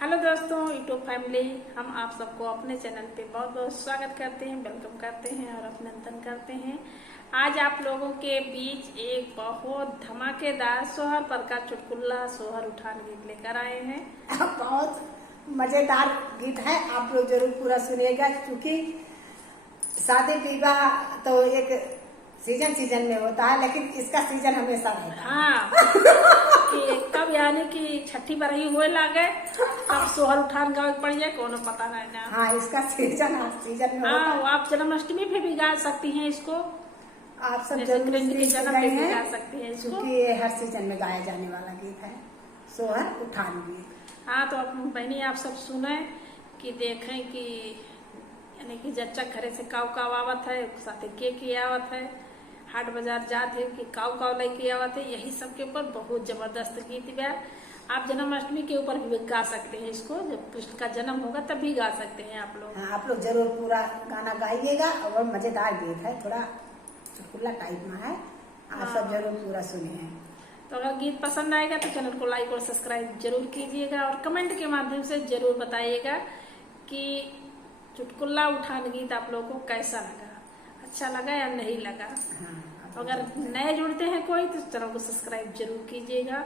Hello दोस्तों, YouTube family, हम आप सबको अपने चैनल पे बहुत बहुत स्वागत करते हैं, वेलकम करते हैं और अभिनंदन करते हैं। आज आप लोगों के बीच एक बहुत धमाकेदार सोहर पर का चुटकुला सोहर उठान गीत लेकर आए हैं। बहुत मजेदार गीत है, आप लोग जरूर पूरा सुनिएगा क्योंकि शादी विवाह तो एक सीजन में होता है, लेकिन इसका सीजन हमेशा रहता है। हाँ कि कब यानी कि छठी बरही हुए लागे तब सोहर उठान गावे पड़ जाए, कोनो पता नहीं ना। हाँ, इसका सीजन में होता है। हाँ, आप जन्माष्टमी पे भी गा सकती हैं इसको, आप सब जन्म पे भी गा सकती हैं इसको, क्योंकि ये हर सीजन में गाया जाने वाला गीत है, सोहर उठान गीत। हाँ, तो बहनी आप सब सुने कि देखें कि यानी कि जच्चा घरे से काव काव आवत है, साथे के आवत है, हाट बाजार जात है कि काव काव लेके आवत है, यही सब के ऊपर बहुत जबरदस्त गीत बा। आप जन्माष्टमी के ऊपर भी गा सकते हैं इसको, जब कृष्ण का जन्म होगा तब भी गा सकते हैं आप लोग। हाँ, आप लोग जरूर पूरा गाना गाइएगा और मजेदार गीत है, थोड़ा चुटकुला टाइप में है, आप सब जरूर पूरा सुनिए। तो अगर गीत पसंद आएगा तो चैनल को लाइक और सब्सक्राइब जरूर कीजिएगा और कमेंट के माध्यम से जरूर बताइएगा कि चुटकुला उठान गीत आप लोगों को कैसा लगा, अच्छा लगा या नहीं लगा। अगर नए जुड़ते हैं कोई तो चैनल को सब्सक्राइब जरूर कीजिएगा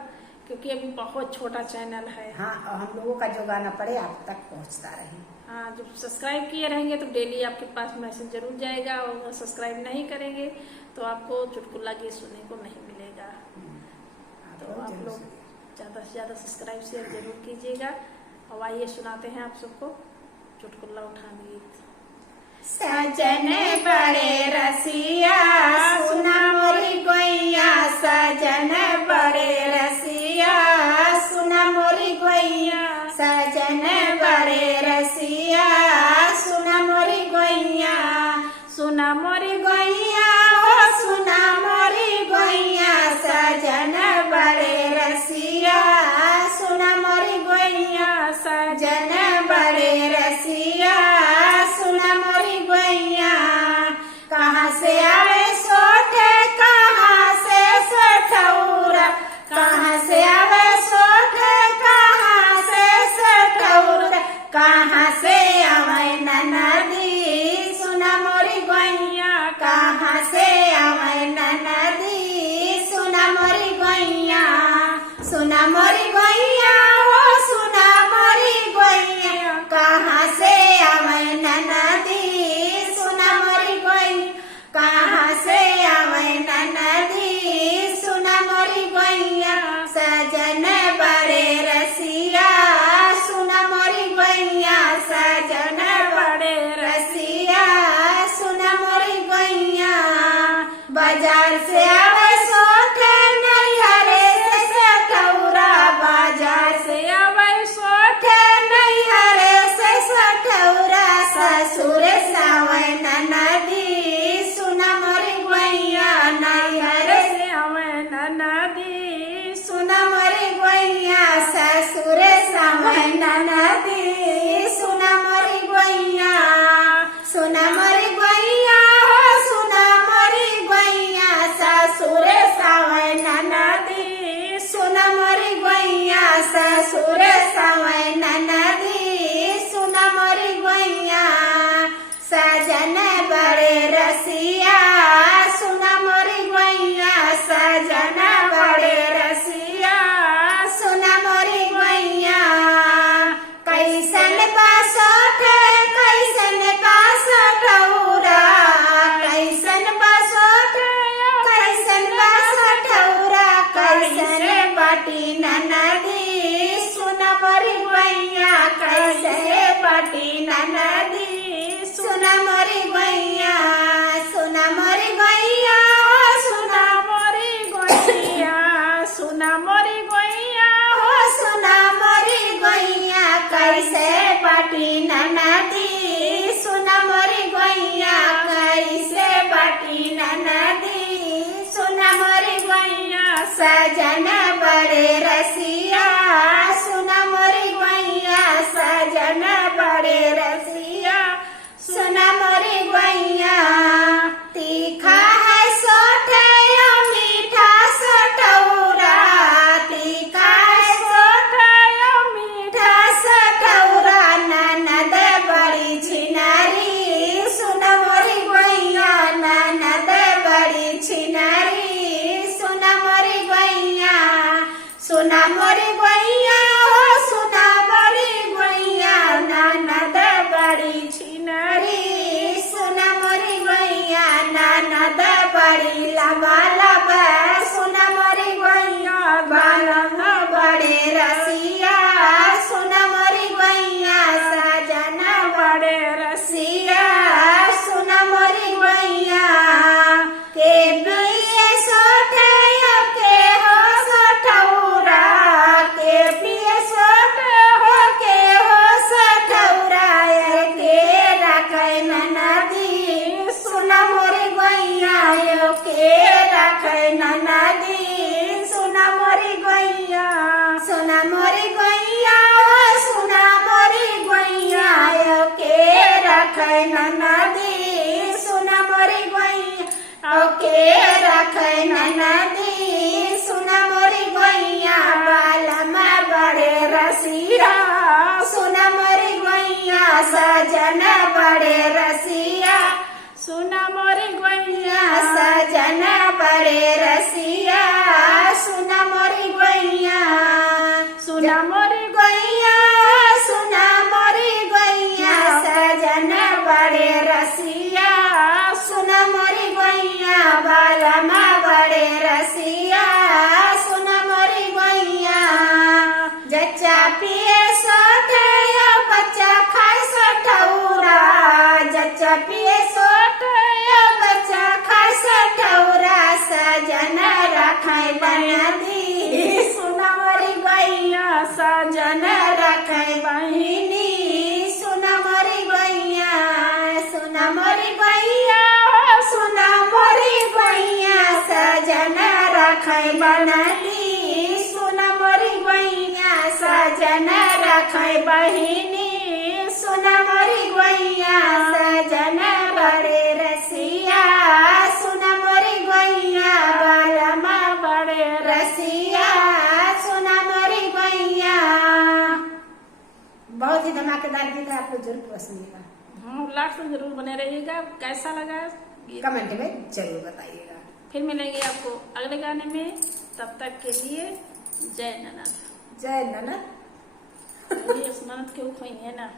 क्योंकि अभी बहुत छोटा चैनल है। हाँ, और हम लोगों का जो गाना पड़े आप तक पहुंचता रहे। हाँ, जब सब्सक्राइब किए रहेंगे तो डेली आपके पास मैसेज जरूर जाएगा, और सब्सक्राइब नहीं करेंगे तो आपको चुटकुला गीत सुनने को नहीं मिलेगा। तो आप लोग ज्यादा से ज्यादा सब्सक्राइब शेयर जरूर कीजिएगा। और आइए सुनाते हैं आप सबको चुटकुला उठान गीत। सजन बड़े रसिया सुना मोरी गोइया, सजन बड़े रसिया सुना मोरी गोइया, सजन बड़े रसिया सुना मोरी गोइया, सुना मोरी गोइया हो सुना मोरी गोइया, सजन बड़े रसिया सुना मोरी गोइया, सजन बड़े रसिया सुना मोरी गोइया। कहाँ से आवे सोठे कहाँ से सठौरा, कहाँ से आवे सोठे कहाँ से सठौरा, कहाँ से आवे ननदी सुना मोरी गोइया, कहाँ से आवे ननदी सुना मोरी गोइया, सुना मोरी गोइया हो सुना मोरी गोइया, कहाँ से आवे ननदी सुना मोरी गोइया, कहाँ से आवे ननदी सुना मोरी गोइया, सजन बड़े रसिया सुना मोरी गोइया, सजन बड़े रसिया सुना मोरी गोइया। बाजार से आवे सोठे नैहरे से सठौरा, बाजार से आवे सोठे नैहरे से सठौरा, ससुर सावे ननदी सुना मोरी गोइया, नैहरे से आवे ननदी सुना मोरी गोइया, ससुर सावे ननदी सुना मोरी गोइया, सुना मोरी गोइया हो सुना मोरी गोइया, ससुर सावे ननदी सुना मोरी गोइया, ससुर सावे ननदी सुना मोरी गोइया। सजन बड़े रसिया सुना मोरी गोइया, सजन बड़े रसिया सुना मोरी गोइया। कैसन बासोठे कैसन बासठौरा, कैसन बासोठे कैसन बासठौरा, कैसे बाटी ननदी सुना मोरी गोइया, कैसे बाटी ननदी सुना मोरी गोइया, सुना मोरी गोइया हो सुना मोरी गोइया, सुना मोरी गोइया हो सुना मोरी गोइया, कैसे बाटी ननदी सुना मोरी गोइया, कैसे बाटी ननदी सुना मोरी गोइया, सजन बड़े रसिया सुना मोरी गोइया, सजन बड़े रसिया सुना मोरी गोइया। तीखा है सोठे या मीठा सठौरा, तीखा है सोठे या मीठा सठौरा, रसिया सुना मोरी गैया सजन बड़े रसिया सुना मोरी गैया सजन बड़े रसिया सुना मोरी गैया सुना मोरी गैया सुना मोरी गैया सजन बड़े रसिया सुना मोरी गैया बालमा बड़े रसिया सुना मोरी गैया जच्चा पिए सोटे या बच्चा खाए सठौरा जच्चा पिए सोटे या बच्चा खाए सठौरा सजन रखे बना दी सुना मोरी गैया सजन रखे बहिनी सुना मोरी गैया सुना मोरी गैया सुना मोरी गैया सजन रखे बनली सुना मोरी गैया सजन रखे बहिनी सुना मोरी गैया सजन बड़े रसिया सुना मोरी गैया बालमा बड़े रसिया सुना मोरी गैया। बहुत ही धमाकेदार गीत है, आपको जरूर पसंद आएगा। हाँ, लास्ट में जरूर बने रहिएगा। कैसा लगा कमेंट में जरूर बताइएगा। फिर मिलेंगे आपको अगले गाने में, तब तक के लिए जय ननद। जय ननद। ये ननद के उठ है ना।